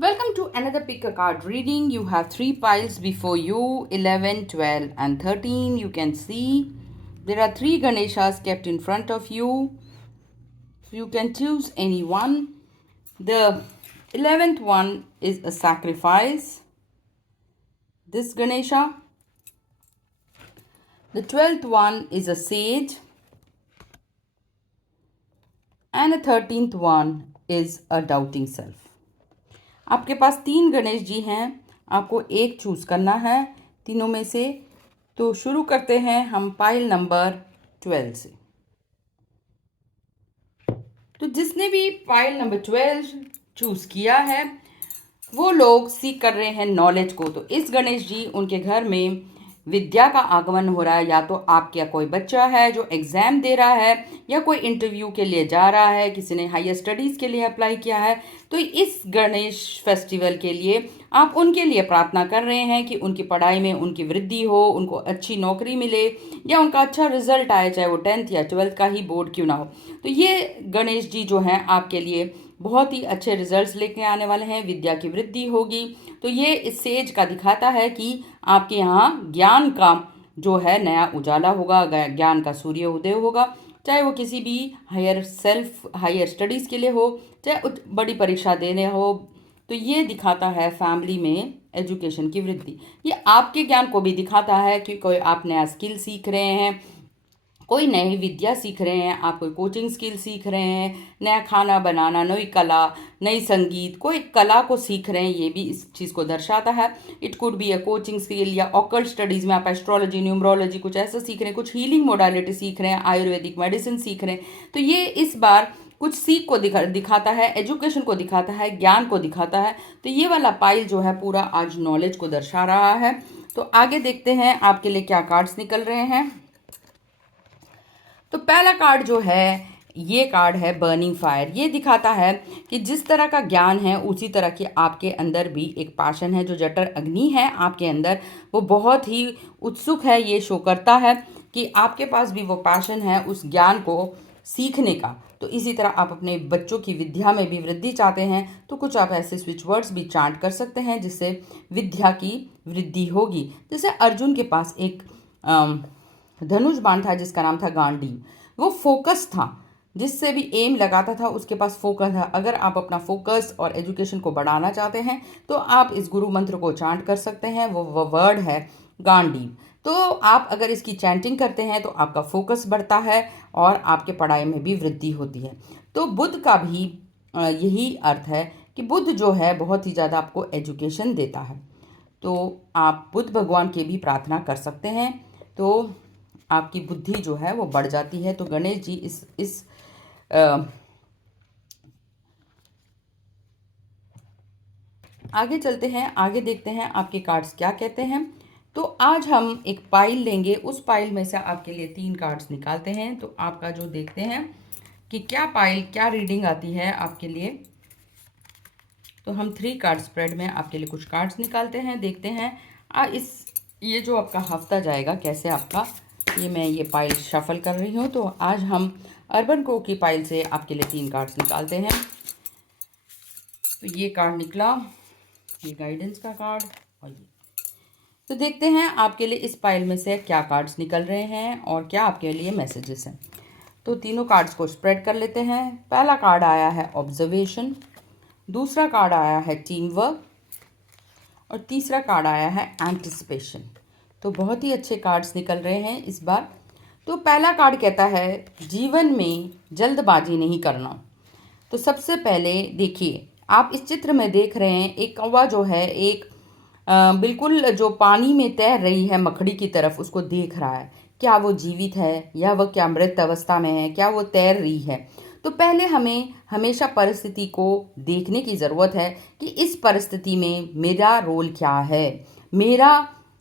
Welcome to another pick a card reading. You have three piles before you 11, 12, and 13. You can see there are three Ganeshas kept in front of you. So you can choose any one. The 11th one is a sacrifice. This Ganesha. The 12th one is a sage. And the 13th one is a doubting self. आपके पास तीन गणेश जी हैं, आपको एक choose करना है तीनों में से। तो शुरू करते हैं हम पाइल नंबर 12 से। तो जिसने भी पाइल नंबर 12 चूज किया है वो लोग सीख कर रहे हैं नॉलेज को। तो इस गणेश जी उनके घर में विद्या का आगमन हो रहा है, या तो आपका कोई बच्चा है जो एग्ज़ाम दे रहा है या कोई इंटरव्यू के लिए जा रहा है, किसी ने हायर स्टडीज़ के लिए अप्लाई किया है। तो इस गणेश फेस्टिवल के लिए आप उनके लिए प्रार्थना कर रहे हैं कि उनकी पढ़ाई में उनकी वृद्धि हो, उनको अच्छी नौकरी मिले या उनका अच्छा रिजल्ट आए, चाहे वो 10th या 12th का ही बोर्ड क्यों ना हो। तो ये गणेश जी जो हैं आपके लिए बहुत ही अच्छे रिजल्ट्स लेके आने वाले हैं, विद्या की वृद्धि होगी। तो ये इस सेज का दिखाता है कि आपके यहाँ ज्ञान का जो है नया उजाला होगा, ज्ञान का सूर्य उदय होगा, चाहे वो किसी भी हायर स्टडीज़ के लिए हो, चाहे बड़ी परीक्षा देने हो। तो ये दिखाता है फैमिली में एजुकेशन की वृद्धि। ये आपके ज्ञान को भी दिखाता है कि कोई आप नया स्किल सीख रहे हैं, कोई नई विद्या सीख रहे हैं, आप कोई कोचिंग स्किल सीख रहे हैं, नया खाना बनाना, नई कला, नई संगीत, कोई कला को सीख रहे हैं, ये भी इस चीज़ को दर्शाता है। It could be a coaching skill या ऑकल्ट स्टडीज़ में आप एस्ट्रोलॉजी, न्यूमरोलॉजी कुछ ऐसा सीख रहे हैं, कुछ हीलिंग मोडालिटी सीख रहे हैं, आयुर्वेदिक मेडिसिन सीख रहे हैं। तो ये इस बार कुछ सीख को दिखाता है, एजुकेशन को दिखाता है, ज्ञान को दिखाता है। तो ये वाला पाइल जो है पूरा आज नॉलेज को दर्शा रहा है। तो आगे देखते हैं आपके लिए क्या कार्ड्स निकल रहे हैं। तो पहला कार्ड जो है ये कार्ड है बर्निंग फायर। ये दिखाता है कि जिस तरह का ज्ञान है उसी तरह की आपके अंदर भी एक पैशन है, जो जठर अग्नि है आपके अंदर वो बहुत ही उत्सुक है। ये शो करता है कि आपके पास भी वो पैशन है उस ज्ञान को सीखने का। तो इसी तरह आप अपने बच्चों की विद्या में भी वृद्धि चाहते हैं तो कुछ आप ऐसे स्विच वर्ड्स भी चांट कर सकते हैं जिससे विद्या की वृद्धि होगी। जैसे अर्जुन के पास एक धनुष बाण था जिसका नाम था गांडीव। वो फोकस था, जिससे भी एम लगाता था उसके पास फोकस था। अगर आप अपना फोकस और एजुकेशन को बढ़ाना चाहते हैं तो आप इस गुरु मंत्र को चांट कर सकते हैं। वो वर्ड है गांडीव। तो आप अगर इसकी चैंटिंग करते हैं तो आपका फोकस बढ़ता है और आपके पढ़ाई में भी वृद्धि होती है। तो बुद्ध का भी यही अर्थ है कि बुद्ध जो है बहुत ही ज़्यादा आपको एजुकेशन देता है। तो आप बुद्ध भगवान की भी प्रार्थना कर सकते हैं तो आपकी बुद्धि जो है वो बढ़ जाती है। तो गणेश जी इस आगे चलते हैं, आगे देखते हैं आपके कार्ड्स क्या कहते हैं। तो आज हम एक पाइल लेंगे, उस पाइल में से आपके लिए 3 कार्ड्स निकालते हैं। तो आपका जो देखते हैं कि क्या पाइल क्या रीडिंग आती है आपके लिए। तो हम 3 कार्ड स्प्रेड में आपके लिए कुछ कार्ड्स निकालते हैं, देखते हैं ये जो आपका हफ्ता जाएगा कैसे आपका। ये मैं ये पाइल शफल कर रही हूँ। तो आज हम अर्बन को की पाइल से आपके लिए 3 कार्ड्स निकालते हैं। तो ये कार्ड निकला, ये गाइडेंस का कार्ड, और ये। तो देखते हैं आपके लिए इस पाइल में से क्या कार्ड्स निकल रहे हैं और क्या आपके लिए मैसेजेस हैं। तो तीनों कार्ड्स को स्प्रेड कर लेते हैं। पहला कार्ड आया है ऑब्जर्वेशन, दूसरा कार्ड आया है टीम वर्क और तीसरा कार्ड आया है एंटिसिपेशन। तो बहुत ही अच्छे कार्ड्स निकल रहे हैं इस बार। तो पहला कार्ड कहता है जीवन में जल्दबाजी नहीं करना। तो सबसे पहले देखिए, आप इस चित्र में देख रहे हैं एक कौवा जो है एक बिल्कुल जो पानी में तैर रही है मकड़ी की तरफ, उसको देख रहा है। क्या वो जीवित है या वह क्या मृत अवस्था में है, क्या वो तैर रही है। तो पहले हमें हमेशा परिस्थिति को देखने की ज़रूरत है कि इस परिस्थिति में मेरा रोल क्या है,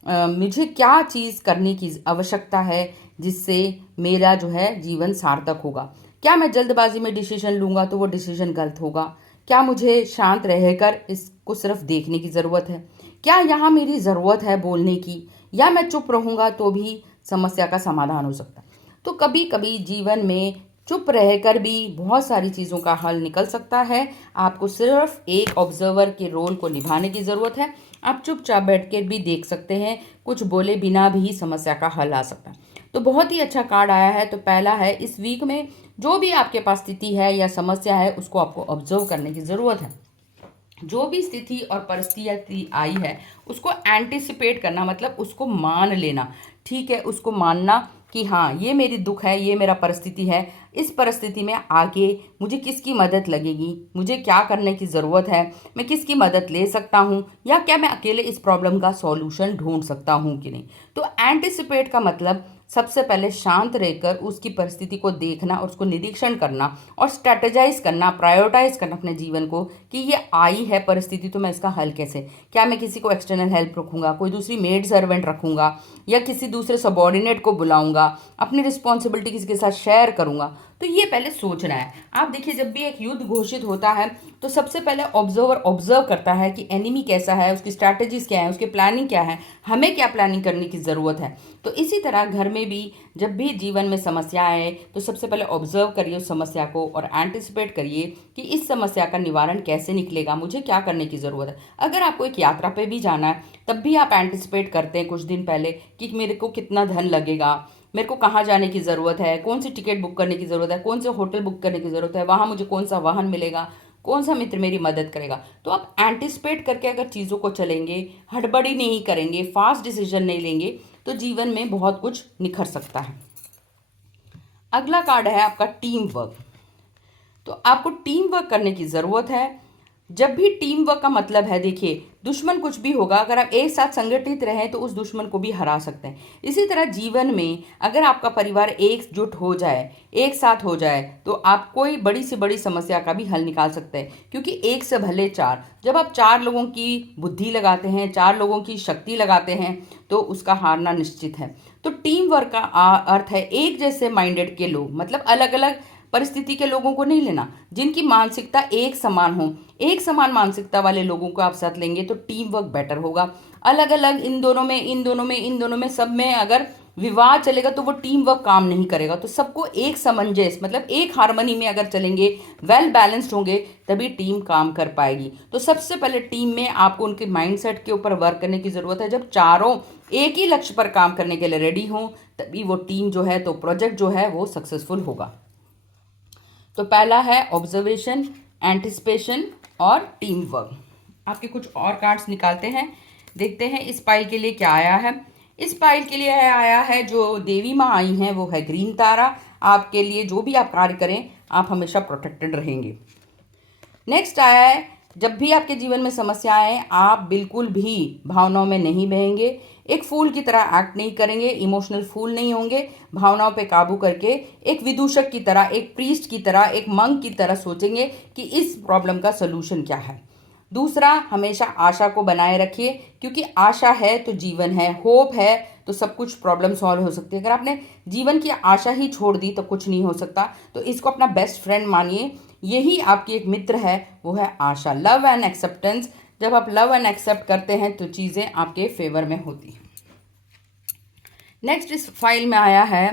मुझे क्या चीज़ करने की आवश्यकता है जिससे मेरा जो है जीवन सार्थक होगा। क्या मैं जल्दबाजी में डिसीजन लूँगा तो वो डिसीजन गलत होगा। क्या मुझे शांत रहकर इसको सिर्फ देखने की ज़रूरत है। क्या यहाँ मेरी ज़रूरत है बोलने की, या मैं चुप रहूँगा तो भी समस्या का समाधान हो सकता है। तो कभी कभी जीवन में चुप रहकर भी बहुत सारी चीज़ों का हल निकल सकता है। आपको सिर्फ एक ऑब्जर्वर के रोल को निभाने की ज़रूरत है। आप चुपचाप बैठ कर भी देख सकते हैं, कुछ बोले बिना भी समस्या का हल आ सकता है। तो बहुत ही अच्छा कार्ड आया है। तो पहला है, इस वीक में जो भी आपके पास स्थिति है या समस्या है उसको आपको ऑब्जर्व करने की ज़रूरत है। जो भी स्थिति और परिस्थिति आई है उसको एंटिसिपेट करना, मतलब उसको मान लेना। ठीक है, उसको मानना कि हाँ, ये मेरी दुख है, ये मेरा परिस्थिति है, इस परिस्थिति में आगे मुझे किसकी मदद लगेगी, मुझे क्या करने की ज़रूरत है, मैं किसकी मदद ले सकता हूँ, या क्या मैं अकेले इस प्रॉब्लम का सॉल्यूशन ढूंढ सकता हूँ कि नहीं। तो एंटिसिपेट का मतलब सबसे पहले शांत रहकर उसकी परिस्थिति को देखना और उसको निरीक्षण करना और स्ट्रेटेजाइज करना, प्रायोरिटाइज करना अपने जीवन को कि ये आई है परिस्थिति, तो मैं इसका हल कैसे, क्या मैं किसी को एक्सटर्नल हेल्प रखूंगा, कोई दूसरी मेड सर्वेंट रखूंगा, या किसी दूसरे सबॉर्डिनेट को बुलाऊंगा, अपनी रिस्पॉन्सिबिलिटी किसी के साथ शेयर करूंगा। तो ये पहले सोचना है। आप देखिए, जब भी एक युद्ध घोषित होता है तो सबसे पहले ऑब्जर्वर ऑब्जर्व करता है कि एनिमी कैसा है, उसकी स्ट्रैटेजीज क्या है, उसकी प्लानिंग क्या है, हमें क्या प्लानिंग करने की ज़रूरत है। तो इसी तरह घर में भी जब भी जीवन में समस्या आए तो सबसे पहले ऑब्जर्व करिए उस समस्या को और एंटिसिपेट करिए कि इस समस्या का निवारण कैसे निकलेगा, मुझे क्या करने की ज़रूरत है। अगर आपको एक यात्रा पे भी जाना है तब भी आप एंटिसिपेट करते हैं कुछ दिन पहले कि मेरे को कितना धन लगेगा, मेरे को कहाँ जाने की ज़रूरत है, कौन सी टिकट बुक करने की ज़रूरत है, कौन से होटल बुक करने की ज़रूरत है, वहाँ मुझे कौन सा वाहन मिलेगा, कौन सा मित्र मेरी मदद करेगा। तो आप एंटिसिपेट करके अगर चीज़ों को चलेंगे, हड़बड़ी नहीं करेंगे, फास्ट डिसीजन नहीं लेंगे, तो जीवन में बहुत कुछ निखर सकता है। अगला कार्ड है आपका टीम वर्क। तो आपको टीम वर्क करने की ज़रूरत है। जब भी टीम वर्क का मतलब है, देखिए, दुश्मन कुछ भी होगा, अगर आप एक साथ संगठित रहें तो उस दुश्मन को भी हरा सकते हैं। इसी तरह जीवन में अगर आपका परिवार एकजुट हो जाए, एक साथ हो जाए, तो आप कोई बड़ी से बड़ी समस्या का भी हल निकाल सकते हैं, क्योंकि एक से भले चार। जब आप चार लोगों की बुद्धि लगाते हैं, चार लोगों की शक्ति लगाते हैं, तो उसका हारना निश्चित है। तो टीम वर्क का अर्थ है एक जैसे माइंडेड के लोग, मतलब अलग अलग परिस्थिति के लोगों को नहीं लेना, जिनकी मानसिकता एक समान हो। एक समान मानसिकता वाले लोगों को आप साथ लेंगे तो टीम वर्क बेटर होगा। अलग अलग इन दोनों में, इन दोनों में, इन दोनों में, सब में अगर विवाद चलेगा तो वो टीम वर्क काम नहीं करेगा। तो सबको एक सामंजस्य, मतलब एक हार्मनी में अगर चलेंगे, वेल बैलेंस्ड होंगे, तभी टीम काम कर पाएगी। तो सबसे पहले टीम में आपको उनके माइंडसेट के ऊपर वर्क करने की ज़रूरत है। जब चारों एक ही लक्ष्य पर काम करने के लिए रेडी हों, तभी वो टीम जो है, तो प्रोजेक्ट जो है वो सक्सेसफुल होगा। तो पहला है ऑब्जर्वेशन, एंटिसिपेशन और टीम वर्क। आपके कुछ और कार्ड्स निकालते हैं, देखते हैं इस पाइल के लिए क्या आया है। इस पाइल के लिए आया है, जो देवी माँ आई हैं वो है ग्रीन तारा। आपके लिए जो भी आप कार्य करें, आप हमेशा प्रोटेक्टेड रहेंगे। नेक्स्ट आया है, जब भी आपके जीवन में समस्या आए, आप बिल्कुल भी भावनाओं में नहीं बहेंगे, एक फूल की तरह एक्ट नहीं करेंगे, इमोशनल फूल नहीं होंगे, भावनाओं पे काबू करके एक विदूषक की तरह, एक प्रीस्ट की तरह, एक मंक की तरह सोचेंगे कि इस प्रॉब्लम का सोल्यूशन क्या है। दूसरा, हमेशा आशा को बनाए रखिए, क्योंकि आशा है तो जीवन है, होप है तो सब कुछ प्रॉब्लम सॉल्व हो सकती है। अगर आपने जीवन की आशा ही छोड़ दी तो कुछ नहीं हो सकता। तो इसको अपना बेस्ट फ्रेंड मानिए, यही आपकी एक मित्र है, वो है आशा। लव एंड एक्सेप्टेंस, जब आप लव एंड एक्सेप्ट करते हैं तो चीज़ें आपके फेवर में होती हैं। नेक्स्ट इस फाइल में आया है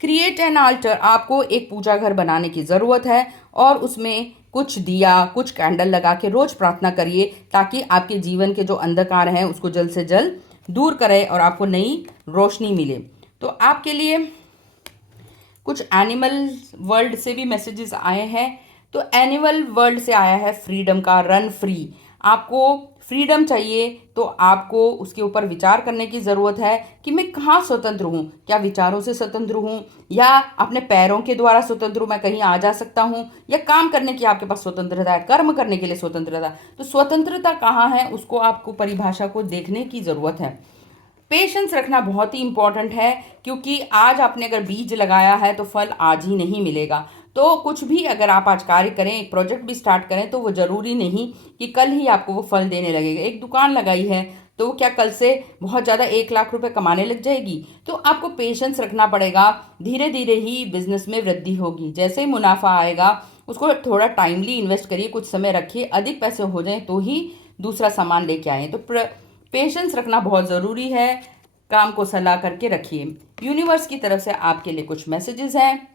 क्रिएट एन आल्टर। आपको एक पूजा घर बनाने की ज़रूरत है और उसमें कुछ दिया, कुछ कैंडल लगा के रोज प्रार्थना करिए, ताकि आपके जीवन के जो अंधकार हैं उसको जल्द से जल्द दूर करे और आपको नई रोशनी मिले। तो आपके लिए कुछ एनिमल वर्ल्ड से भी मैसेजेस आए हैं। तो एनिमल वर्ल्ड से आया है फ्रीडम का, रन फ्री। आपको फ्रीडम चाहिए तो आपको उसके ऊपर विचार करने की ज़रूरत है कि मैं कहाँ स्वतंत्र हूँ, क्या विचारों से स्वतंत्र हूँ या अपने पैरों के द्वारा स्वतंत्र हूँ, मैं कहीं आ जा सकता हूँ, या काम करने की आपके पास स्वतंत्रता है, कर्म करने के लिए स्वतंत्रता। तो स्वतंत्रता कहाँ है, उसको आपको परिभाषा को देखने की ज़रूरत है। पेशेंस रखना बहुत ही इंपॉर्टेंट है, क्योंकि आज आपने अगर बीज लगाया है तो फल आज ही नहीं मिलेगा। तो कुछ भी अगर आप आज कार्य करें, एक प्रोजेक्ट भी स्टार्ट करें, तो वो ज़रूरी नहीं कि कल ही आपको वो फल देने लगेगा। एक दुकान लगाई है तो क्या कल से बहुत ज़्यादा 1 लाख रुपए कमाने लग जाएगी? तो आपको पेशेंस रखना पड़ेगा, धीरे धीरे ही बिजनेस में वृद्धि होगी। जैसे ही मुनाफा आएगा उसको थोड़ा टाइमली इन्वेस्ट करिए, कुछ समय रखिए, अधिक पैसे हो जाएं तो ही दूसरा सामान लेके आएँ। तो पेशेंस रखना बहुत ज़रूरी है, काम को सलाह करके रखिए। यूनिवर्स की तरफ से आपके लिए कुछ मैसेजेस हैं।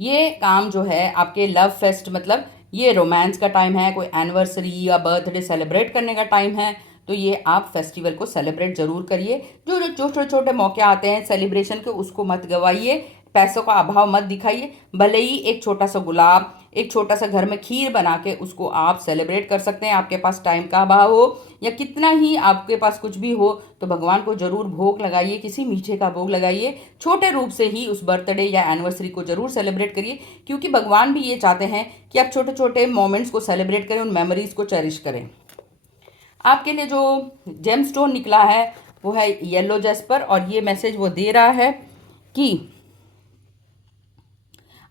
ये काम जो है आपके लव फेस्ट, मतलब ये रोमांस का टाइम है, कोई एनिवर्सरी या बर्थडे सेलिब्रेट करने का टाइम है, तो ये आप फेस्टिवल को सेलिब्रेट जरूर करिए। जो जो छोटे छोटे मौके आते हैं सेलिब्रेशन के, उसको मत गवाइए, पैसों का अभाव मत दिखाइए। भले ही एक छोटा सा गुलाब, एक छोटा सा घर में खीर बना के उसको आप सेलिब्रेट कर सकते हैं। आपके पास टाइम का अभाव हो या कितना ही आपके पास कुछ भी हो, तो भगवान को जरूर भोग लगाइए, किसी मीठे का भोग लगाइए। छोटे रूप से ही उस बर्थडे या एनिवर्सरी को जरूर सेलिब्रेट करिए, क्योंकि भगवान भी ये चाहते हैं कि आप छोटे छोटे मोमेंट्स को सेलिब्रेट करें, उन मेमोरीज को चेरिश करें। आपके लिए जो जेम स्टोन निकला है वो है येलो जेस्पर, और ये मैसेज वो दे रहा है कि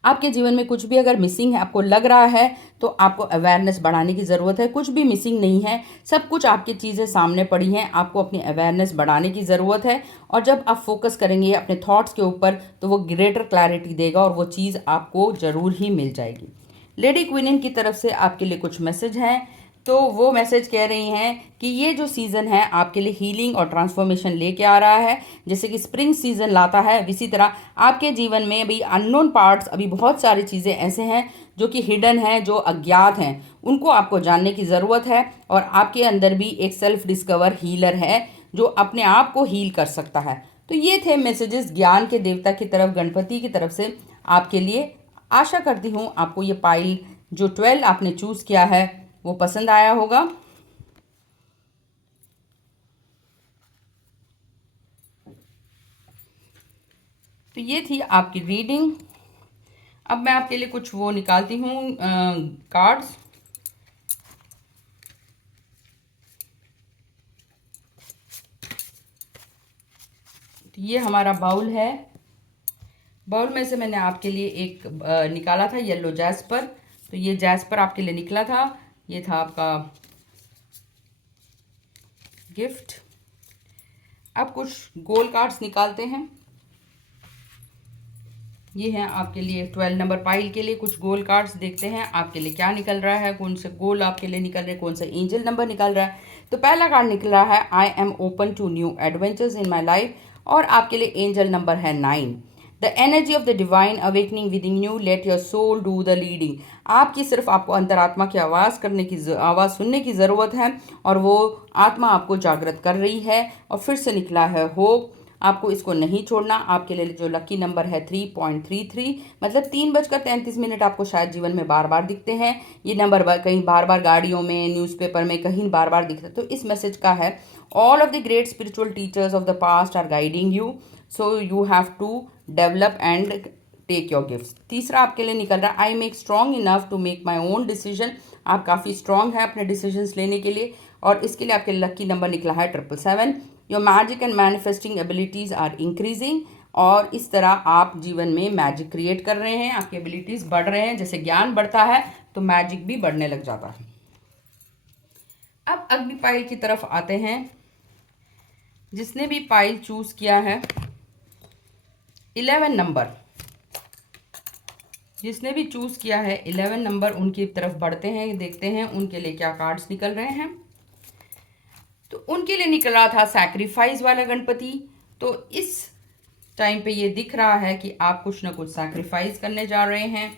आपके जीवन में कुछ भी अगर मिसिंग है, आपको लग रहा है, तो आपको अवेयरनेस बढ़ाने की ज़रूरत है। कुछ भी मिसिंग नहीं है, सब कुछ आपकी चीज़ें सामने पड़ी हैं, आपको अपनी अवेयरनेस बढ़ाने की ज़रूरत है। और जब आप फोकस करेंगे अपने थॉट्स के ऊपर, तो वो ग्रेटर क्लैरिटी देगा और वो चीज़ आपको ज़रूर ही मिल जाएगी। लेडी क्वीन की तरफ से आपके लिए कुछ मैसेज हैं। तो वो मैसेज कह रही हैं कि ये जो सीज़न है आपके लिए हीलिंग और ट्रांसफॉर्मेशन लेके आ रहा है। जैसे कि स्प्रिंग सीज़न लाता है, इसी तरह आपके जीवन में अभी अननोन पार्ट्स, अभी बहुत सारी चीज़ें ऐसे हैं जो कि हिडन हैं, जो अज्ञात हैं, उनको आपको जानने की ज़रूरत है। और आपके अंदर भी एक सेल्फ डिस्कवर हीलर है जो अपने आप को हील कर सकता है। तो ये थे मैसेजेस ज्ञान के देवता की तरफ, गणपति की तरफ से आपके लिए। आशा करती हूँ आपको ये पाइल जो 12 आपने चूज़ किया है वो पसंद आया होगा। तो ये थी आपकी रीडिंग। अब मैं आपके लिए कुछ वो निकालती हूँ कार्ड्स। तो ये हमारा बाउल है। बाउल में से मैंने आपके लिए एक निकाला था येलो जैस्पर। तो ये जैस्पर आपके लिए निकला था, ये था आपका गिफ्ट। अब कुछ गोल कार्ड्स निकालते हैं। ये हैं आपके लिए 12 नंबर पाइल के लिए कुछ गोल कार्ड्स। देखते हैं आपके लिए क्या निकल रहा है, कौन से गोल आपके लिए निकल रहे हैं, कौन सा एंजल नंबर निकल रहा है। तो पहला कार्ड निकल रहा है I am open to new adventures in my life, और आपके लिए एंजल नंबर है 9। The energy of the divine awakening within you, let your soul do the leading. आपकी सिर्फ आपको अंतरात्मा की आवाज़ सुनने की ज़रूरत है, और वो आत्मा आपको जागृत कर रही है। और फिर से निकला है होप, आपको इसको नहीं छोड़ना। आपके लिए जो लकी नंबर है 3.33, मतलब 3:33 आपको शायद जीवन में बार बार दिखते हैं। ये नंबर कहीं बार बार गाड़ियों में, न्यूज़पेपर में, कहीं बार बार दिखता है। तो इस मैसेज का है all of the great spiritual teachers of the past are guiding you, so you have to develop and take your gifts. तीसरा आपके लिए निकल रहा है I make strong enough to make my own decision. आप काफ़ी स्ट्रॉन्ग हैं अपने डिसीजंस लेने के लिए। और इसके लिए आपके लकी नंबर निकला है 777। Your magic and manifesting abilities are increasing. और इस तरह आप जीवन में मैजिक क्रिएट कर रहे हैं, आपकी एबिलिटीज़ बढ़ रहे हैं। जैसे ज्ञान बढ़ता है तो मैजिक भी बढ़ने लग जाता है। अब अगली पाइल की तरफ आते हैं। जिसने भी पाइल चूज किया है 11 नंबर, जिसने भी चूज किया है 11 नंबर, उनकी तरफ बढ़ते हैं, देखते हैं उनके लिए क्या कार्ड्स निकल रहे हैं। तो उनके लिए निकल रहा था सैक्रिफाइस वाला गणपति। तो इस टाइम पे ये दिख रहा है कि आप कुछ ना कुछ सैक्रिफाइस करने जा रहे हैं।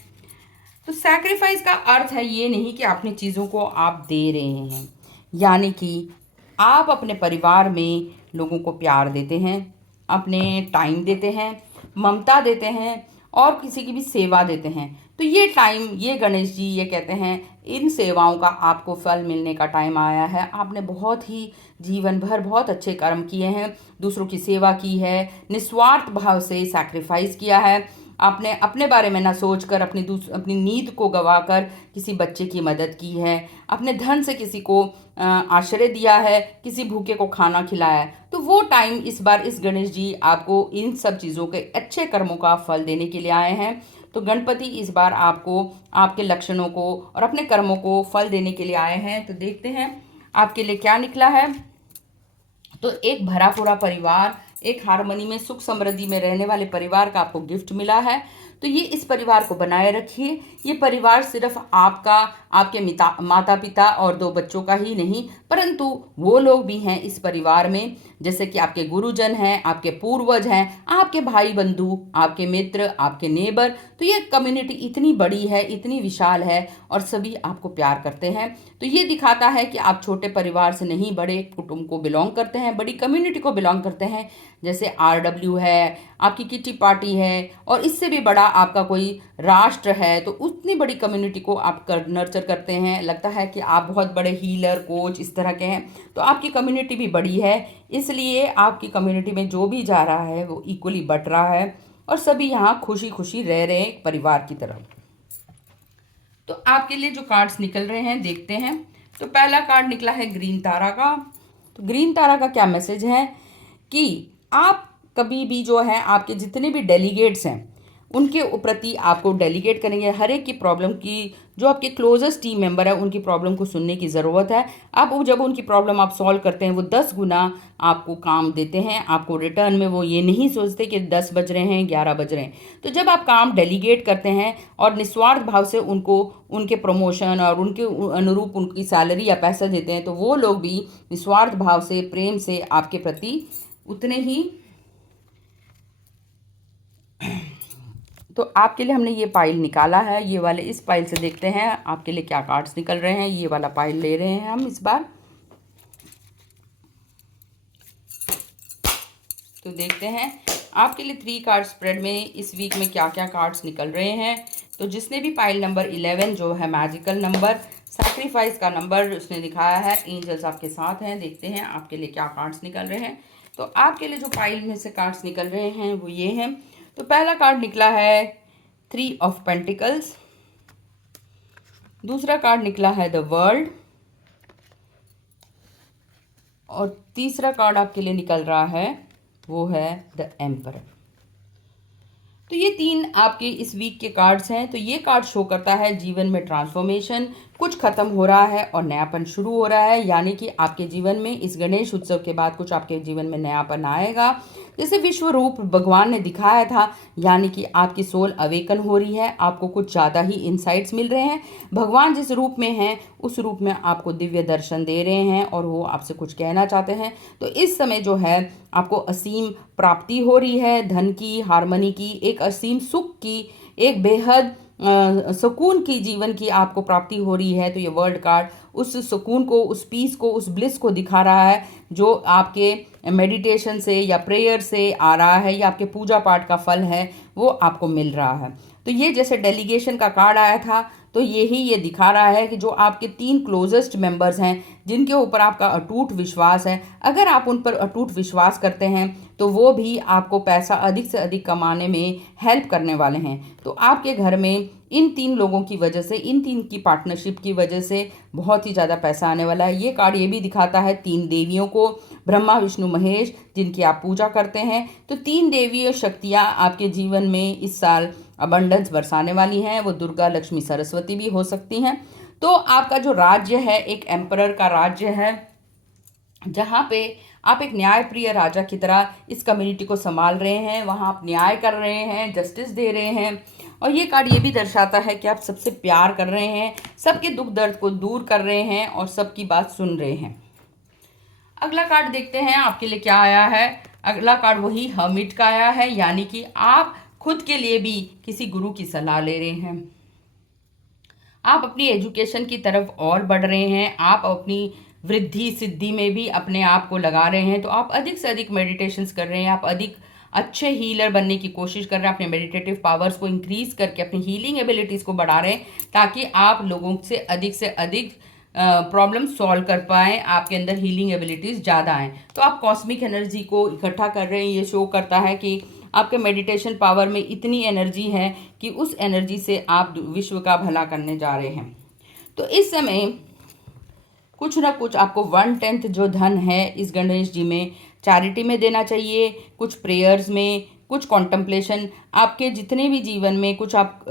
तो सैक्रिफाइस का अर्थ है ये नहीं कि अपनी चीज़ों को आप दे रहे हैं, यानी कि आप अपने परिवार में लोगों को प्यार देते हैं, अपने टाइम देते हैं, ममता देते हैं, और किसी की भी सेवा देते हैं। तो ये टाइम, ये गणेश जी ये कहते हैं इन सेवाओं का आपको फल मिलने का टाइम आया है। आपने बहुत ही जीवन भर बहुत अच्छे कर्म किए हैं, दूसरों की सेवा की है, निस्वार्थ भाव से सैक्रिफाइस किया है। आपने अपने बारे में ना सोचकर अपनी नींद को गवाकर किसी बच्चे की मदद की है, अपने धन से किसी को आश्रय दिया है, किसी भूखे को खाना खिलाया है। तो वो टाइम इस बार इस गणेश जी आपको इन सब चीज़ों के अच्छे कर्मों का फल देने के लिए आए हैं। तो गणपति इस बार आपको आपके लक्षणों को और अपने कर्मों को फल देने के लिए आए हैं। तो देखते हैं आपके लिए क्या निकला है। तो एक भरा पूरा परिवार, एक हार्मनी में, सुख समृद्धि में रहने वाले परिवार का आपको गिफ्ट मिला है। तो ये इस परिवार को बनाए रखिए। ये परिवार सिर्फ आपका, आपके माता पिता और 2 बच्चों का ही नहीं, परंतु वो लोग भी हैं इस परिवार में, जैसे कि आपके गुरुजन हैं, आपके पूर्वज हैं, आपके भाई बंधु, आपके मित्र, आपके नेबर। तो ये कम्युनिटी इतनी बड़ी है, इतनी विशाल है और सभी आपको प्यार करते हैं। तो ये दिखाता है कि आप छोटे परिवार से नहीं, बड़े कुटुंब को बिलोंग करते हैं, बड़ी कम्युनिटी को बिलोंग करते हैं। जैसे RW है, आपकी किटी पार्टी है, और इससे भी बड़ा आपका कोई राष्ट्र है, तो उतनी बड़ी कम्युनिटी को आप नर्चर करते हैं। लगता है कि आप बहुत बड़े हीलर, कोच इस तरह के हैं, तो आपकी कम्युनिटी भी बड़ी है, इसलिए आपकी कम्युनिटी में जो भी जा रहा है वो इक्वली बट रहा है और सभी यहाँ खुशी खुशी रह रहे हैं एक परिवार की तरह। तो आपके लिए जो कार्ड्स निकल रहे हैं देखते हैं। तो पहला कार्ड निकला है ग्रीन तारा का। तो ग्रीन तारा का क्या मैसेज है कि आप कभी भी जो है, आपके जितने भी डेलीगेट्स हैं उनके प्रति आपको डेलीगेट करेंगे। हर एक की प्रॉब्लम की, जो आपके क्लोजेस्ट टीम मेंबर है उनकी प्रॉब्लम को सुनने की ज़रूरत है। अब जब उनकी प्रॉब्लम आप सॉल्व करते हैं, वो 10 गुना आपको काम देते हैं। आपको रिटर्न में वो ये नहीं सोचते कि 10 बज रहे हैं, 11 बज रहे हैं। तो जब आप काम डेलीगेट करते हैं और निस्वार्थ भाव से उनको उनके प्रमोशन और उनके अनुरूप उनकी सैलरी या पैसा देते हैं, तो वो लोग भी निस्वार्थ भाव से, प्रेम से आपके प्रति उतने ही। तो आपके लिए हमने ये पाइल निकाला है, ये वाले इस पाइल से देखते हैं आपके लिए क्या कार्ड्स निकल रहे हैं। ये वाला पाइल ले रहे हैं हम इस बार। तो देखते हैं आपके लिए 3 कार्ड स्प्रेड में इस वीक में क्या क्या कार्ड्स निकल रहे हैं। तो जिसने भी पाइल नंबर 11 जो है मैजिकल नंबर, सैक्रिफाइस का नंबर उसने दिखाया है, एंजल्स आपके साथ हैं। देखते हैं आपके लिए क्या कार्ड्स निकल रहे हैं। तो आपके लिए जो पाइल में से कार्ड्स निकल रहे हैं वो ये हैं। तो पहला कार्ड निकला है 3 ऑफ पेंटिकल्स, दूसरा कार्ड निकला है द वर्ल्ड, और तीसरा कार्ड आपके लिए निकल रहा है वो है द एम्परर। तो ये 3 आपके इस वीक के कार्ड्स हैं। तो ये कार्ड शो करता है जीवन में ट्रांसफॉर्मेशन, कुछ खत्म हो रहा है और नयापन शुरू हो रहा है। यानी कि आपके जीवन में इस गणेश उत्सव के बाद कुछ आपके जीवन में नयापन आएगा, जैसे विश्व रूप भगवान ने दिखाया था। यानी कि आपकी सोल अवेकन हो रही है, आपको कुछ ज़्यादा ही इंसाइट्स मिल रहे हैं। भगवान जिस रूप में हैं उस रूप में आपको दिव्य दर्शन दे रहे हैं और वो आपसे कुछ कहना चाहते हैं। तो इस समय जो है आपको असीम प्राप्ति हो रही है, धन की, हार्मनी की, एक असीम सुख की, एक बेहद सुकून की जीवन की आपको प्राप्ति हो रही है। तो ये वर्ल्ड कार्ड उस सुकून को, उस पीस को, उस ब्लिस को दिखा रहा है जो आपके मेडिटेशन से या प्रेयर से आ रहा है या आपके पूजा पाठ का फल है, वो आपको मिल रहा है। तो ये जैसे डेलीगेशन का कार्ड आया था, तो यही ये दिखा रहा है कि जो आपके 3 क्लोजेस्ट मेंबर्स हैं जिनके ऊपर आपका अटूट विश्वास है, अगर आप उन पर अटूट विश्वास करते हैं तो वो भी आपको पैसा अधिक से अधिक कमाने में हेल्प करने वाले हैं। तो आपके घर में इन 3 लोगों की वजह से, इन 3 की पार्टनरशिप की वजह से बहुत ही ज़्यादा पैसा आने वाला है। ये कार्ड ये भी दिखाता है 3 देवियों को, ब्रह्मा विष्णु महेश, जिनकी आप पूजा करते हैं। तो 3 देवीय शक्तियाँ आपके जीवन में इस साल अबंडेंस बरसाने वाली हैं। वो दुर्गा, लक्ष्मी, सरस्वती भी हो सकती हैं। तो आपका जो राज्य है एक एम्परर का राज्य है, जहाँ पे आप एक न्यायप्रिय राजा की तरह इस कम्युनिटी को संभाल रहे हैं। वहाँ आप न्याय कर रहे हैं, जस्टिस दे रहे हैं। और ये कार्ड ये भी दर्शाता है कि आप सबसे प्यार कर रहे हैं, सबके दुख दर्द को दूर कर रहे हैं और सबकी बात सुन रहे हैं। अगला कार्ड देखते हैं आपके लिए क्या आया है। अगला कार्ड वही हर्मिट का आया है, यानी कि आप खुद के लिए भी किसी गुरु की सलाह ले रहे हैं। आप अपनी एजुकेशन की तरफ और बढ़ रहे हैं, आप अपनी वृद्धि सिद्धि में भी अपने आप को लगा रहे हैं। तो आप अधिक से अधिक मेडिटेशंस कर रहे हैं, आप अधिक अच्छे हीलर बनने की कोशिश कर रहे हैं, अपने मेडिटेटिव पावर्स को इंक्रीज करके अपनी हीलिंग एबिलिटीज़ को बढ़ा रहे हैं, ताकि आप लोगों से अधिक प्रॉब्लम सॉल्व कर पाएँ, आपके अंदर हीलिंग एबिलिटीज़ ज़्यादा आएँ। तो आप कॉस्मिक एनर्जी को इकट्ठा कर रहे हैं। ये शो करता है कि आपके मेडिटेशन पावर में इतनी एनर्जी है कि उस एनर्जी से आप विश्व का भला करने जा रहे हैं। तो इस समय कुछ ना कुछ आपको 1/10 जो धन है इस गणेश जी में चैरिटी में देना चाहिए, कुछ प्रेयर्स में, कुछ कॉन्टम्पलेशन, आपके जितने भी जीवन में कुछ आप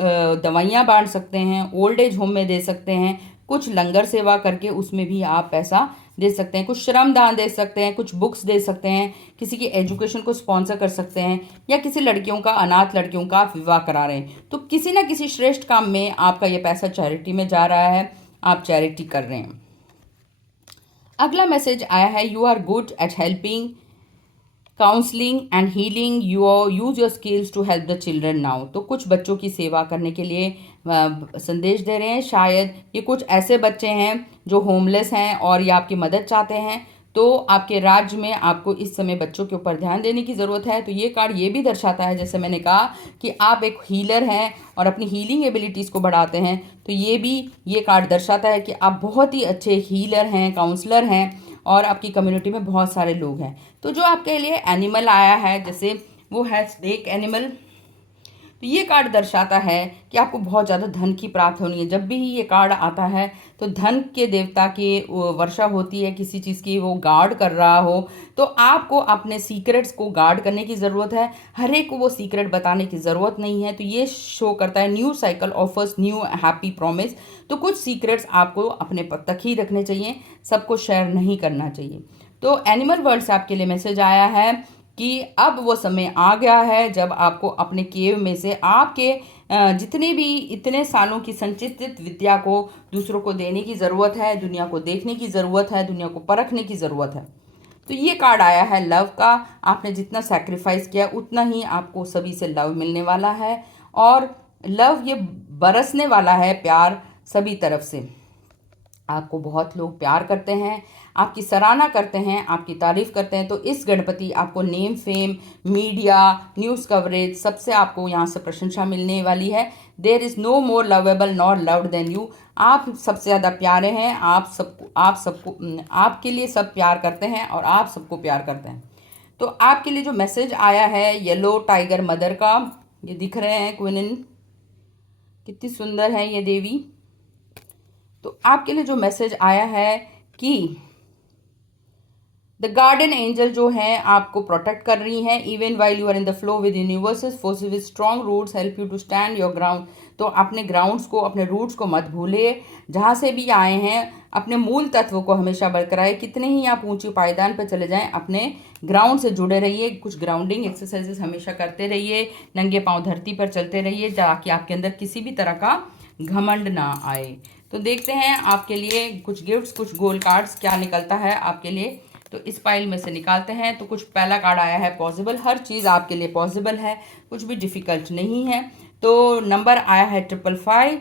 दवाइयाँ बांट सकते हैं, ओल्ड एज होम में दे सकते हैं, कुछ लंगर सेवा करके उसमें भी आप पैसा दे सकते हैं, कुछ श्रम दान दे सकते हैं, कुछ बुक्स दे सकते हैं, किसी की एजुकेशन को स्पॉन्सर कर सकते हैं, या किसी लड़कियों का, अनाथ लड़कियों का आप विवाह करा रहे हैं, तो किसी ना किसी श्रेष्ठ काम में आपका ये पैसा चैरिटी में जा रहा है, आप चैरिटी कर रहे हैं। अगला मैसेज आया है, you are good at helping, counselling and healing, use your skills to help the children now. तो कुछ बच्चों की सेवा करने के लिए संदेश दे रहे हैं। शायद ये कुछ ऐसे बच्चे हैं जो होमलेस हैं और ये आपकी मदद चाहते हैं, तो आपके राज्य में आपको इस समय बच्चों के ऊपर ध्यान देने की ज़रूरत है। तो ये कार्ड ये भी दर्शाता है, जैसे मैंने कहा, कि आप एक हीलर हैं और अपनी हीलिंग एबिलिटीज़ को बढ़ाते हैं। तो ये कार्ड दर्शाता है कि आप बहुत ही अच्छे हीलर हैं, काउंसलर हैं, और आपकी कम्युनिटी में बहुत सारे लोग हैं। तो जो आपके लिए एनिमल आया है, जैसे वो है स्नेक एनिमल, तो ये कार्ड दर्शाता है कि आपको बहुत ज़्यादा धन की प्राप्त होनी है। जब भी ये कार्ड आता है तो धन के देवता की वर्षा होती है, किसी चीज़ की वो गार्ड कर रहा हो, तो आपको अपने सीक्रेट्स को गार्ड करने की ज़रूरत है। हर एक को वो सीक्रेट बताने की ज़रूरत नहीं है। तो ये शो करता है new cycle offers new happy promise. तो कुछ सीक्रेट्स आपको अपने तक ही रखने चाहिए, सबको शेयर नहीं करना चाहिए। तो एनिमल वर्ल्ड से आपके लिए मैसेज आया है कि अब वो समय आ गया है जब आपको अपने केव में से आपके जितने भी इतने सालों की संचित विद्या को दूसरों को देने की ज़रूरत है, दुनिया को देखने की ज़रूरत है, दुनिया को परखने की ज़रूरत है। तो ये कार्ड आया है लव का। आपने जितना सैक्रिफाइस किया उतना ही आपको सभी से लव मिलने वाला है, और लव ये बरसने वाला है, प्यार सभी तरफ से। आपको बहुत लोग प्यार करते हैं, आपकी सराहना करते हैं, आपकी तारीफ करते हैं। तो इस गणपति आपको name, fame, media, news coverage, सबसे आपको यहाँ से प्रशंसा मिलने वाली है। There is no more lovable nor loved than you. आप सबसे ज़्यादा प्यारे हैं, आप सबको आपके लिए सब प्यार करते हैं और आप सबको प्यार करते हैं। तो आपके लिए जो मैसेज आया है येलो टाइगर मदर का, ये दिख रहे हैं क्वीन, कितनी सुंदर है ये देवी। तो आपके लिए जो मैसेज आया है कि द गार्डन एंजल जो है आपको प्रोटेक्ट कर रही हैं, even while you are in the flow with universes forces with strong roots help you to stand your ground. तो अपने ग्राउंड्स को, अपने रूट्स को मत भूलिए, जहाँ से भी आए हैं अपने मूल तत्व को हमेशा बरकरार, कितने ही आप ऊंची पायदान पर चले जाएं, अपने ग्राउंड से जुड़े रहिए। कुछ ग्राउंडिंग एक्सरसाइजेस हमेशा करते रहिए, नंगे पांव धरती पर चलते रहिए, ताकि आपके अंदर किसी भी तरह का घमंड ना आए। तो देखते हैं आपके लिए कुछ गिफ्ट्स, कुछ गोल्ड कार्ड्स क्या निकलता है आपके लिए। तो इस पाइल में से निकालते हैं। तो कुछ पहला कार्ड आया है पॉसिबल, हर चीज़ आपके लिए पॉसिबल है, कुछ भी डिफ़िकल्ट नहीं है। तो नंबर आया है 555।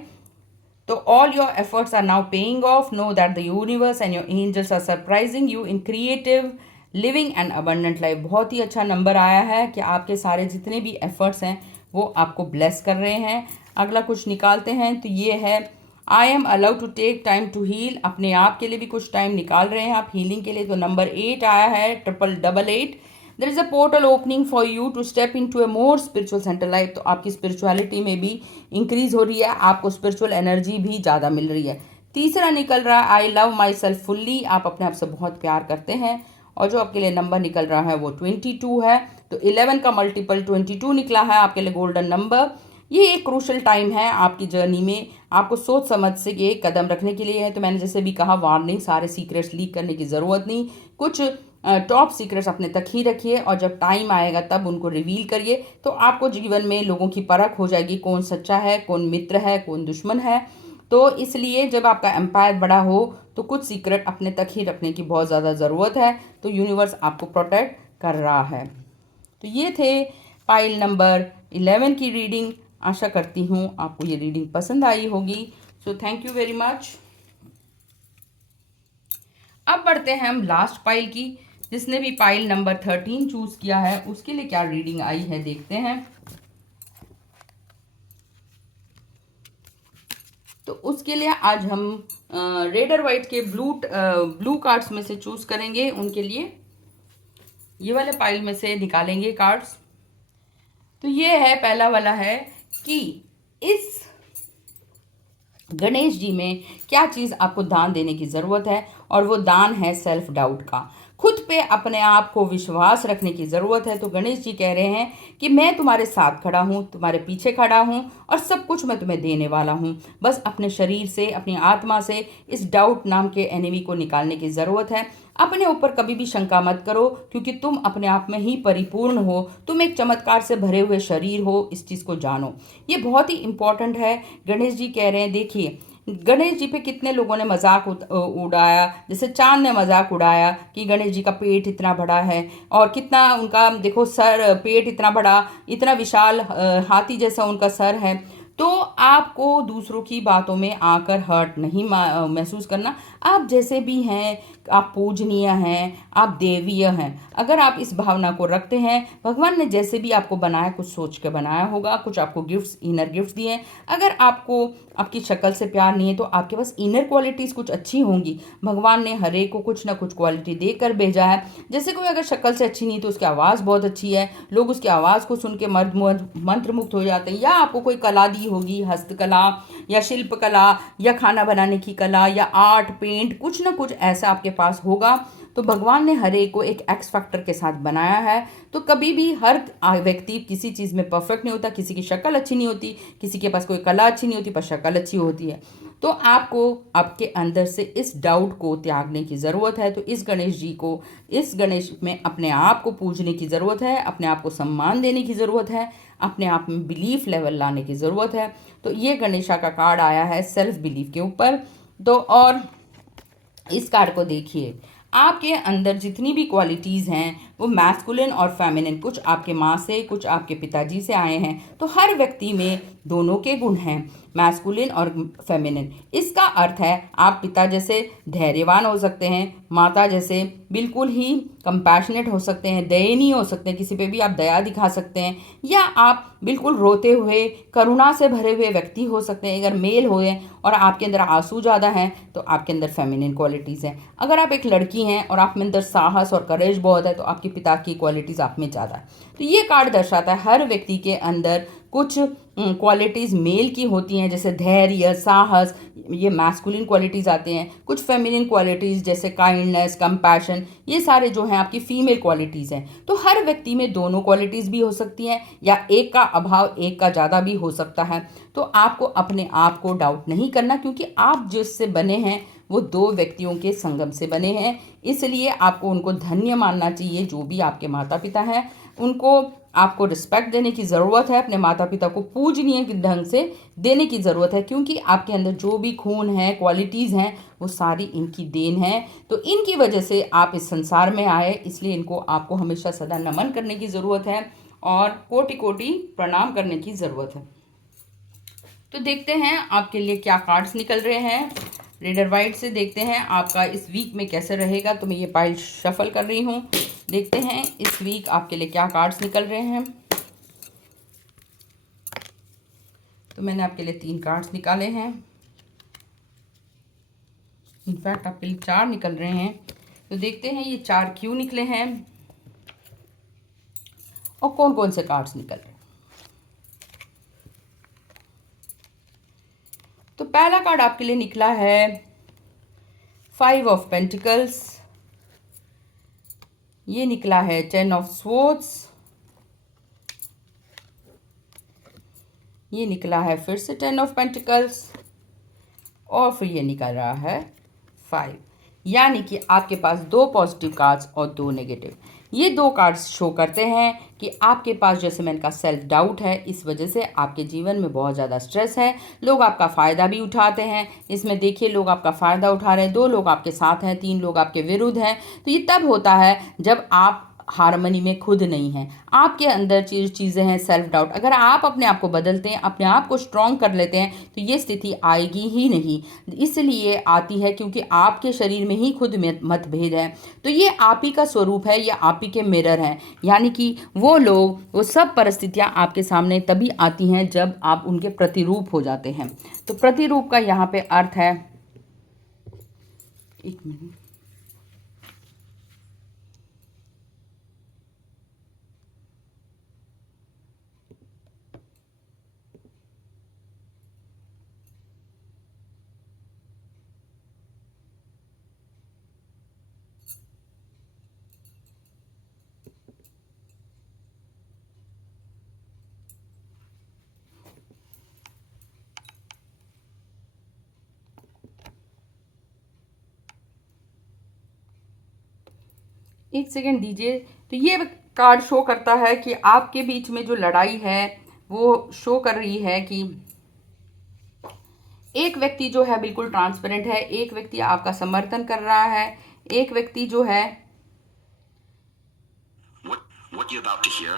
तो all your efforts are now paying off, know that the universe and your angels are surprising you in creative living and abundant life. बहुत ही अच्छा नंबर आया है कि आपके सारे जितने भी एफर्ट्स हैं वो आपको ब्लेस कर रहे हैं। अगला कुछ निकालते हैं, तो ये है I am allowed to take time to heal. अपने आप के लिए भी कुछ टाइम निकाल रहे हैं आप हीलिंग के लिए। तो नंबर 8 आया है 888। There is a portal opening for you to step in to a more spiritual centre life. तो आपकी स्पिरिचुअलिटी में भी इंक्रीज हो रही है, आपको स्पिरिचुअल एनर्जी भी ज़्यादा मिल रही है। तीसरा निकल रहा है I love my self fully. आप अपने आप से बहुत प्यार करते हैं। और जो आपके लिए नंबर निकल रहा है वो 22 है। तो 11 का मल्टीपल 22 निकला है आपके लिए गोल्डन नंबर। ये एक क्रूशल टाइम है आपकी जर्नी में, आपको सोच समझ से ये कदम रखने के लिए है। तो मैंने जैसे भी कहा, वार्निंग, सारे सीक्रेट्स लीक करने की ज़रूरत नहीं, कुछ टॉप सीक्रेट्स अपने तक ही रखिए, और जब टाइम आएगा तब उनको रिवील करिए। तो आपको जीवन में लोगों की परख हो जाएगी, कौन सच्चा है, कौन मित्र है, कौन दुश्मन है। तो इसलिए जब आपका एम्पायर बड़ा हो तो कुछ सीक्रेट अपने तक ही रखने की बहुत ज़्यादा ज़रूरत है। तो यूनिवर्स आपको प्रोटेक्ट कर रहा है। तो ये थे पाइल नंबर 11 की रीडिंग। आशा करती हूँ आपको ये रीडिंग पसंद आई होगी। So thank you very much. अब बढ़ते हैं हम लास्ट पाइल की। जिसने भी पाइल नंबर 13 चूज किया है उसके लिए क्या रीडिंग आई है देखते हैं। तो उसके लिए आज हम रेड और वाइट के ब्लू कार्ड्स में से चूज करेंगे। उनके लिए ये वाले पाइल में से निकालेंगे कार्ड्स। तो ये है, पहला वाला है कि इस गणेश जी में क्या चीज़ आपको दान देने की ज़रूरत है, और वो दान है सेल्फ डाउट का। खुद पे अपने आप को विश्वास रखने की ज़रूरत है। तो गणेश जी कह रहे हैं कि मैं तुम्हारे साथ खड़ा हूँ, तुम्हारे पीछे खड़ा हूँ और सब कुछ मैं तुम्हें देने वाला हूँ। बस अपने शरीर से, अपनी आत्मा से इस डाउट नाम के एनिमी को निकालने की ज़रूरत है। अपने ऊपर कभी भी शंका मत करो, क्योंकि तुम अपने आप में ही परिपूर्ण हो। तुम एक चमत्कार से भरे हुए शरीर हो, इस चीज़ को जानो। ये बहुत ही इंपॉर्टेंट है। गणेश जी कह रहे हैं, देखिए गणेश जी पे कितने लोगों ने मजाक उड़ाया। जैसे चांद ने मजाक उड़ाया कि गणेश जी का पेट इतना बड़ा है, और कितना उनका देखो सर, पेट इतना बड़ा, इतना विशाल हाथी जैसा उनका सर है। तो आपको दूसरों की बातों में आकर हर्ट नहीं महसूस करना। आप जैसे भी हैं, आप पूजनीय हैं, आप देवीय हैं। अगर आप इस भावना को रखते हैं, भगवान ने जैसे भी आपको बनाया कुछ सोच के बनाया होगा, कुछ आपको गिफ्ट्स, इनर गिफ्ट्स दिए हैं। अगर आपको आपकी शक्ल से प्यार नहीं है तो आपके पास इनर क्वालिटीज़ कुछ अच्छी होंगी। भगवान ने हर एक को कुछ ना कुछ क्वालिटी देकर भेजा है। जैसे कोई अगर शक्ल से अच्छी नहीं तो उसकी आवाज़ बहुत अच्छी है, लोग उसकी आवाज़ को सुन के मंत्रमुग्ध हो जाते हैं। या आपको कोई कला दी होगी, हस्तकला या शिल्पकला या खाना बनाने की कला या आर्ट, पेंट, कुछ ना कुछ ऐसा आपके पास होगा। तो भगवान ने हर एक को एक एक्स फैक्टर के साथ बनाया है। तो कभी भी हर व्यक्ति किसी चीज़ में परफेक्ट नहीं होता। किसी की शक्ल अच्छी नहीं होती, किसी के पास कोई कला अच्छी नहीं होती, पर शक्ल अच्छी होती है। तो आपको आपके अंदर से इस डाउट को त्यागने की ज़रूरत है। तो इस गणेश जी को, इस गणेश में अपने आप को पूजने की ज़रूरत है, अपने आप को सम्मान देने की ज़रूरत है, अपने आप में बिलीफ लेवल लाने की ज़रूरत है। तो ये गणेशा का कार्ड आया है सेल्फ बिलीफ के ऊपर। तो और इस कार्ड को देखिए, आपके अंदर जितनी भी क्वालिटीज़ हैं वो मैस्कुलिन और फेमिनिन, कुछ आपके माँ से, कुछ आपके पिताजी से आए हैं। तो हर व्यक्ति में दोनों के गुण हैं, मैस्कुलिन और फेमिनिन। इसका अर्थ है आप पिता जैसे धैर्यवान हो सकते हैं, माता जैसे बिल्कुल ही कंपैशनेट हो सकते हैं, दयनीय हो सकते हैं, किसी पे भी आप दया दिखा सकते हैं, या आप बिल्कुल रोते हुए करुणा से भरे हुए व्यक्ति हो सकते हैं। अगर मेल हो और आपके अंदर आंसू ज़्यादा हैं तो आपके अंदर फेमिनिन क्वालिटीज़ हैं। अगर आप एक लड़की हैं और आप में अंदर साहस और करेज बहुत है तो आपके पिता की क्वालिटीज़ आप में ज़्यादा है। तो ये कार्ड दर्शाता है हर व्यक्ति के अंदर कुछ क्वालिटीज़ मेल की होती हैं, जैसे धैर्य, साहस, ये मैस्कुलिन क्वालिटीज़ आते हैं। कुछ फेमिनिन क्वालिटीज़ जैसे काइंडनेस, कंपैशन, ये सारे जो हैं आपकी फीमेल क्वालिटीज़ हैं। तो हर व्यक्ति में दोनों क्वालिटीज़ भी हो सकती हैं, या एक का अभाव एक का ज़्यादा भी हो सकता है। तो आपको अपने आप को डाउट नहीं करना, क्योंकि आप जिससे बने हैं वो दो व्यक्तियों के संगम से बने हैं। इसलिए आपको उनको धन्य मानना चाहिए, जो भी आपके माता पिता हैं। उनको आपको रिस्पेक्ट देने की ज़रूरत है, अपने माता पिता को पूजनीय ढंग से देने की ज़रूरत है, क्योंकि आपके अंदर जो भी खून है, क्वालिटीज़ हैं, वो सारी इनकी देन है। तो इनकी वजह से आप इस संसार में आए, इसलिए इनको आपको हमेशा सदा नमन करने की ज़रूरत है और कोटि कोटि प्रणाम करने की ज़रूरत है। तो देखते हैं आपके लिए क्या कार्ड्स निकल रहे हैं। रीडर वाइट से देखते हैं आपका इस वीक में कैसे रहेगा। तो मैं ये पाइल शफल कर रही हूँ। देखते हैं इस वीक आपके लिए क्या कार्ड्स निकल रहे हैं। तो मैंने आपके लिए 3 कार्ड्स निकाले हैं। इनफैक्ट आपके लिए 4 निकल रहे हैं। तो देखते हैं ये 4 क्यों निकले हैं और कौन कौन से कार्ड्स निकल रहे हैं। तो पहला कार्ड आपके लिए निकला है 5 ऑफ पेंटिकल्स। ये निकला है 10 ऑफ स्वॉर्ड्स। ये निकला है फिर से 10 ऑफ पेंटिकल्स और फिर ये निकल रहा है 5। यानी कि आपके पास 2 पॉजिटिव कार्ड्स और 2 नेगेटिव। ये 2 कार्ड्स शो करते हैं कि आपके पास, जैसे मैंने कहा, सेल्फ डाउट है। इस वजह से आपके जीवन में बहुत ज़्यादा स्ट्रेस है। लोग आपका फ़ायदा भी उठाते हैं। इसमें देखिए, लोग आपका फ़ायदा उठा रहे हैं। 2 लोग आपके साथ हैं, 3 लोग आपके विरुद्ध हैं। तो ये तब होता है जब आप हारमनी में खुद नहीं हैं। आपके अंदर चीज़ें हैं सेल्फ डाउट। अगर आप अपने आप को बदलते हैं, अपने आप को स्ट्रॉन्ग कर लेते हैं, तो ये स्थिति आएगी ही नहीं। इसलिए आती है क्योंकि आपके शरीर में ही खुद में मतभेद है। तो ये आप ही का स्वरूप है, ये आप ही के मिरर हैं। यानी कि वो लोग, वो सब परिस्थितियाँ आपके सामने तभी आती हैं जब आप उनके प्रतिरूप हो जाते हैं। तो प्रतिरूप का यहाँ पे अर्थ है, एक मिनट, एक सेकेंड दीजिए। तो ये कार्ड शो करता है कि आपके बीच में जो लड़ाई है वो शो कर रही है कि एक व्यक्ति जो है बिल्कुल ट्रांसपेरेंट है, एक व्यक्ति आपका समर्थन कर रहा है, एक व्यक्ति जो है What you're about to hear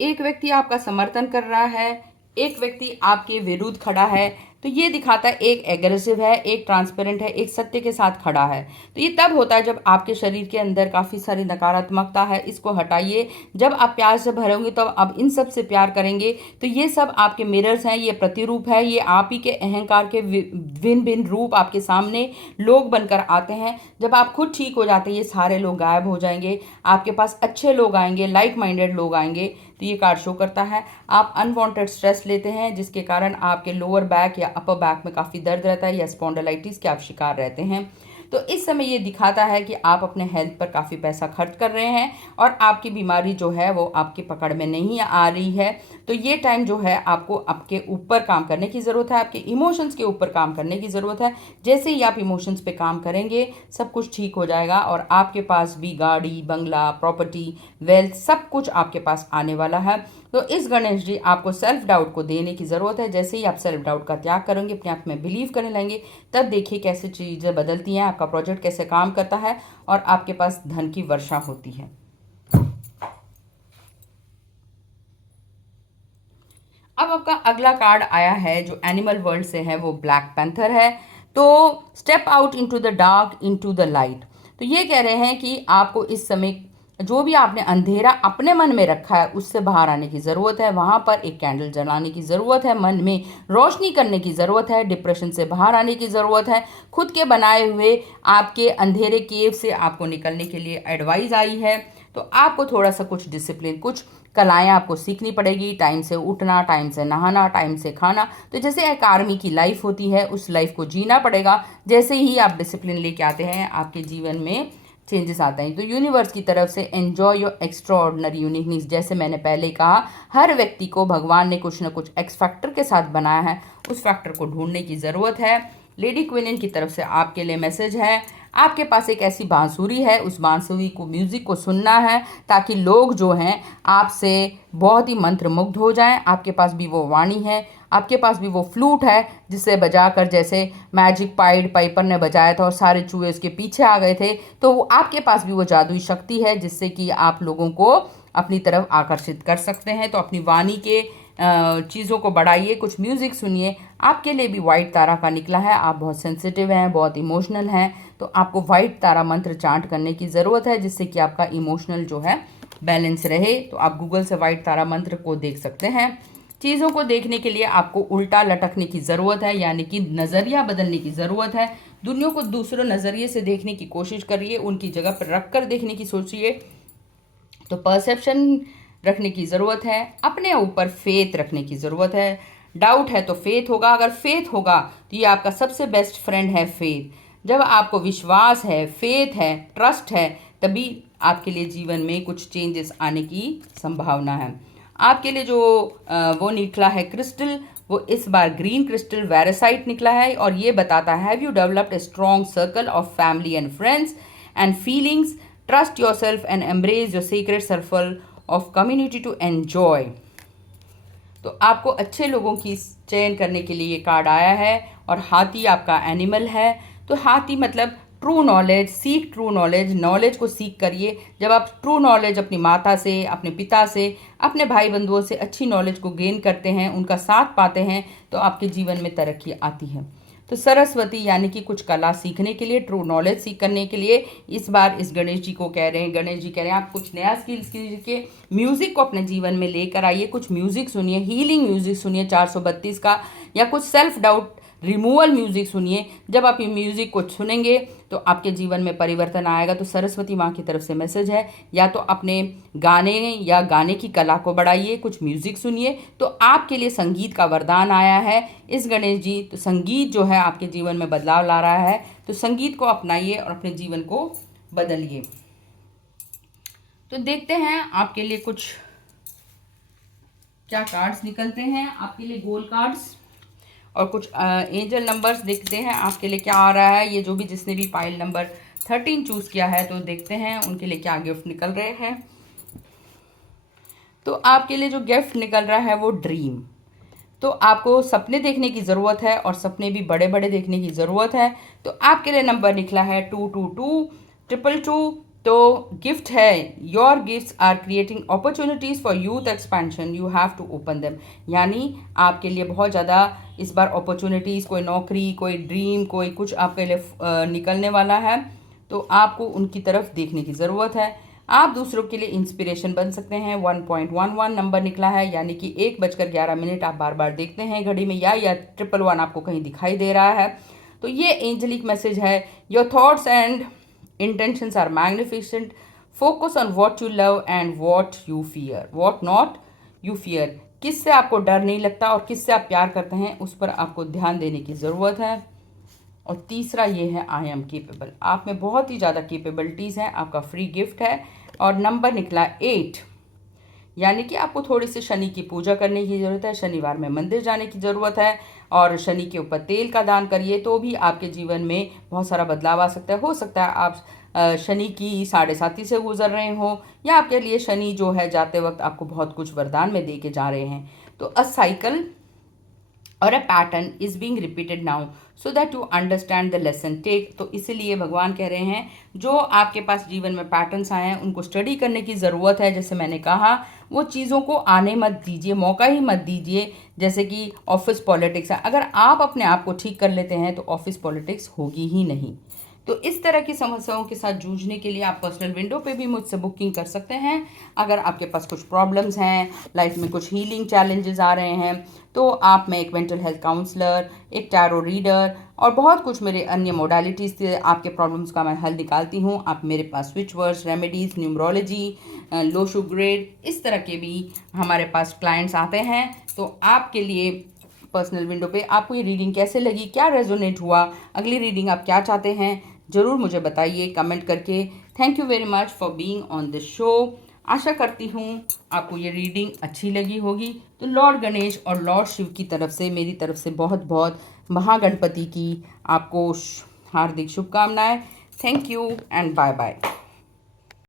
एक व्यक्ति आपका समर्थन कर रहा है, एक व्यक्ति आपके विरुद्ध खड़ा है। तो ये दिखाता है एक एग्रेसिव है, एक ट्रांसपेरेंट है, एक सत्य के साथ खड़ा है। तो ये तब होता है जब आपके शरीर के अंदर काफ़ी सारी नकारात्मकता है, इसको हटाइए। जब आप प्यार से भरे होंगे तब आप इन सब से प्यार करेंगे। तो ये सब आपके मिरर्स हैं, ये प्रतिरूप है, ये आप ही के अहंकार के भिन्न भिन्न रूप आपके सामने लोग बनकर आते हैं। जब आप खुद ठीक हो जाते हैं ये सारे लोग गायब हो जाएंगे, आपके पास अच्छे लोग आएंगे, लाइक माइंडेड लोग आएंगे। तो ये कार्ड शो करता है आप अनवांटेड स्ट्रेस लेते हैं जिसके कारण आपके लोअर बैक या अपर बैक में काफ़ी दर्द रहता है या स्पॉन्डिलाइटिस के आप शिकार रहते हैं। तो इस समय ये दिखाता है कि आप अपने हेल्थ पर काफ़ी पैसा खर्च कर रहे हैं और आपकी बीमारी जो है वो आपकी पकड़ में नहीं आ रही है। तो ये टाइम जो है आपको आपके ऊपर काम करने की ज़रूरत है, आपके इमोशंस के ऊपर काम करने की ज़रूरत है। जैसे ही आप इमोशंस पे काम करेंगे सब कुछ ठीक हो जाएगा और आपके पास भी गाड़ी, बंगला, प्रॉपर्टी, वेल्थ सब कुछ आपके पास आने वाला है। तो इस गणेश जी आपको सेल्फ डाउट को देने की ज़रूरत है। जैसे ही आप सेल्फ डाउट का त्याग करेंगे, अपने आप में बिलीव करने लगेंगे, तब देखिए कैसे चीज़ें बदलती हैं, आपका प्रोजेक्ट कैसे काम करता है और आपके पास धन की वर्षा होती है। अब आपका अगला कार्ड आया है जो एनिमल वर्ल्ड से है, वो ब्लैक पैंथर है। तो step out into the dark into the light. तो ये कह रहे हैं कि आपको इस समय जो भी आपने अंधेरा अपने मन में रखा है उससे बाहर आने की ज़रूरत है। वहाँ पर एक कैंडल जलाने की ज़रूरत है, मन में रोशनी करने की ज़रूरत है, डिप्रेशन से बाहर आने की ज़रूरत है। खुद के बनाए हुए आपके अंधेरे केव से आपको निकलने के लिए एडवाइस आई है। तो आपको थोड़ा सा कुछ डिसिप्लिन, कुछ कलाएं आपको सीखनी पड़ेगी। टाइम से उठना, टाइम से नहाना, टाइम से खाना। तो जैसे एक आर्मी की लाइफ होती है उस लाइफ को जीना पड़ेगा। जैसे ही आप डिसिप्लिन लेके आते हैं आपके जीवन में चेंजेस आते हैं। तो यूनिवर्स की तरफ से enjoy your extra ordinary uniqueness. जैसे मैंने पहले कहा, हर व्यक्ति को भगवान ने कुछ ना कुछ एक्स फैक्टर के साथ बनाया है, उस फैक्टर को ढूंढने की ज़रूरत है। लेडी क्वीन की तरफ से आपके लिए मैसेज है, आपके पास एक ऐसी बांसुरी है, उस बांसुरी को, म्यूज़िक को सुनना है ताकि लोग जो हैं आपसे बहुत ही मंत्रमुग्ध हो जाएं। आपके पास भी वो वाणी है, आपके पास भी वो फ्लूट है जिससे बजाकर, जैसे मैजिक पाइड पाइपर ने बजाया था और सारे चूहे उसके पीछे आ गए थे, तो आपके पास भी वो जादुई शक्ति है जिससे कि आप लोगों को अपनी तरफ आकर्षित कर सकते हैं। तो अपनी वाणी के चीज़ों को बढ़ाइए, कुछ म्यूज़िक सुनिए। आपके लिए भी वाइट तारा का निकला है, आप बहुत सेंसिटिव हैं, बहुत इमोशनल हैं, तो आपको वाइट तारा मंत्र चांट करने की ज़रूरत है जिससे कि आपका इमोशनल जो है बैलेंस रहे। तो आप गूगल से वाइट तारा मंत्र को देख सकते हैं। चीज़ों को देखने के लिए आपको उल्टा लटकने की ज़रूरत है, यानी कि नज़रिया बदलने की ज़रूरत है। दुनिया को दूसरे नज़रिए से देखने की कोशिश करिए, उनकी जगह पर रख कर देखने की सोचिए। तो परसेप्शन रखने की ज़रूरत है, अपने ऊपर फेथ रखने की ज़रूरत है। डाउट है तो फेथ होगा, अगर फेथ होगा तो ये आपका सबसे बेस्ट फ्रेंड है फेथ। जब आपको विश्वास है, फेथ है, ट्रस्ट है, तभी आपके लिए जीवन में कुछ चेंजेस आने की संभावना है। आपके लिए जो वो निकला है क्रिस्टल, वो इस बार ग्रीन क्रिस्टल वेरासाइट निकला है और ये बताता है, have you developed a strong circle of family and friends and feelings, trust yourself and embrace your secret circle of community to enjoy. तो आपको अच्छे लोगों की चयन करने के लिए ये कार्ड आया है और हाथी आपका एनिमल है। तो हाथी मतलब ट्रू नॉलेज, सीख ट्रू नॉलेज, नॉलेज को सीख करिए। जब आप ट्रू नॉलेज अपनी माता से, अपने पिता से, अपने भाई बंधुओं से अच्छी नॉलेज को गेन करते हैं, उनका साथ पाते हैं, तो आपके जीवन में तरक्की आती है। तो सरस्वती यानी कि कुछ कला सीखने के लिए, ट्रू नॉलेज सीख करने के लिए इस बार इस गणेश जी को कह रहे हैं, गणेश जी कह रहे हैं आप कुछ नया स्किल्स कीजिए, म्यूज़िक को अपने जीवन में लेकर आइए, कुछ म्यूज़िक सुनिए, हीलिंग म्यूज़िक सुनिए 432 का, या कुछ सेल्फ डाउट रिमूवल म्यूज़िक सुनिए। जब आप ये म्यूज़िक को सुनेंगे तो आपके जीवन में परिवर्तन आएगा। तो सरस्वती माँ की तरफ से मैसेज है, या तो अपने गाने या गाने की कला को बढ़ाइए, कुछ म्यूज़िक सुनिए। तो आपके लिए संगीत का वरदान आया है इस गणेश जी। तो संगीत जो है आपके जीवन में बदलाव ला रहा है, तो संगीत को अपनाइए और अपने जीवन को बदलिए। तो देखते हैं आपके लिए कुछ क्या कार्ड्स निकलते हैं, आपके लिए गोल कार्ड्स। और कुछ एंजल नंबर्स देखते हैं आपके लिए क्या आ रहा है। ये जो भी जिसने भी पाइल नंबर 13 चूज़ किया है तो देखते हैं उनके लिए क्या गिफ्ट निकल रहे हैं। तो आपके लिए जो गिफ्ट निकल रहा है वो ड्रीम। तो आपको सपने देखने की ज़रूरत है और सपने भी बड़े बड़े देखने की ज़रूरत है। तो आपके लिए नंबर निकला है 2222222। तो गिफ्ट है your gifts are creating opportunities for youth expansion, you have to open them. यानी आपके लिए बहुत ज़्यादा इस बार अपॉर्चुनिटीज़, कोई नौकरी, कोई ड्रीम, कोई कुछ आपके लिए निकलने वाला है। तो आपको उनकी तरफ देखने की ज़रूरत है। आप दूसरों के लिए इंस्पिरेशन बन सकते हैं। 1.11 नंबर निकला है, यानी कि 1:11 आप बार बार देखते हैं घड़ी में, या 111 आपको कहीं दिखाई दे रहा है। तो ये एंजलिक मैसेज है, your thoughts and intentions are magnificent, focus on what you love and what you fear, what not you fear. किससे आपको डर नहीं लगता और किससे आप प्यार करते हैं, उस पर आपको ध्यान देने की ज़रूरत है। और तीसरा ये है आई एम केपेबल। आप में बहुत ही ज़्यादा केपेबिलिटीज़ हैं, आपका फ्री गिफ्ट है। और नंबर निकला 8, यानी कि आपको थोड़ी सी शनि की पूजा करने की ज़रूरत है, शनिवार में मंदिर जाने की ज़रूरत है और शनि के ऊपर तेल का दान करिए तो भी आपके जीवन में बहुत सारा बदलाव आ सकता है। हो सकता है आप शनि की 7.5 से गुजर रहे हो, या आपके लिए शनि जो है जाते वक्त आपको बहुत कुछ वरदान में दे के जा रहे हैं। तो अ साइकिल और a pattern is being repeated now so that you understand the lesson take. तो इसीलिए भगवान कह रहे हैं जो आपके पास जीवन में पैटर्न्स आए हैं उनको स्टडी करने की ज़रूरत है। जैसे मैंने कहा, वो चीज़ों को आने मत दीजिए, मौका ही मत दीजिए। जैसे कि ऑफिस पॉलिटिक्स है, अगर आप अपने आप को ठीक कर लेते हैं तो ऑफिस पॉलिटिक्स होगी ही नहीं। तो इस तरह की समस्याओं के साथ जूझने के लिए आप पर्सनल विंडो पे भी मुझसे बुकिंग कर सकते हैं। अगर आपके पास कुछ प्रॉब्लम्स हैं, लाइफ में कुछ हीलिंग चैलेंजेस आ रहे हैं, तो आप, मैं एक मेंटल हेल्थ काउंसलर, एक टैरो रीडर और बहुत कुछ मेरे अन्य मोडालिटीज़ से आपके प्रॉब्लम्स का मैं हल निकालती हूँ। आप मेरे पास स्विच वर्ड्स, रेमेडीज़, न्यूमरोलॉजी, लो शुग्रेड, इस तरह के भी हमारे पास क्लाइंट्स आते हैं। तो आपके लिए पर्सनल विंडो पे आपको ये रीडिंग कैसे लगी, क्या रेजोनेट हुआ, अगली रीडिंग आप क्या चाहते हैं, ज़रूर मुझे बताइए कमेंट करके। Thank you very much for being on this show. आशा करती हूँ आपको ये रीडिंग अच्छी लगी होगी। तो लॉर्ड गणेश और लॉर्ड शिव की तरफ से, मेरी तरफ से बहुत बहुत महागणपति की आपको हार्दिक शुभकामनाएं। Thank you and bye bye.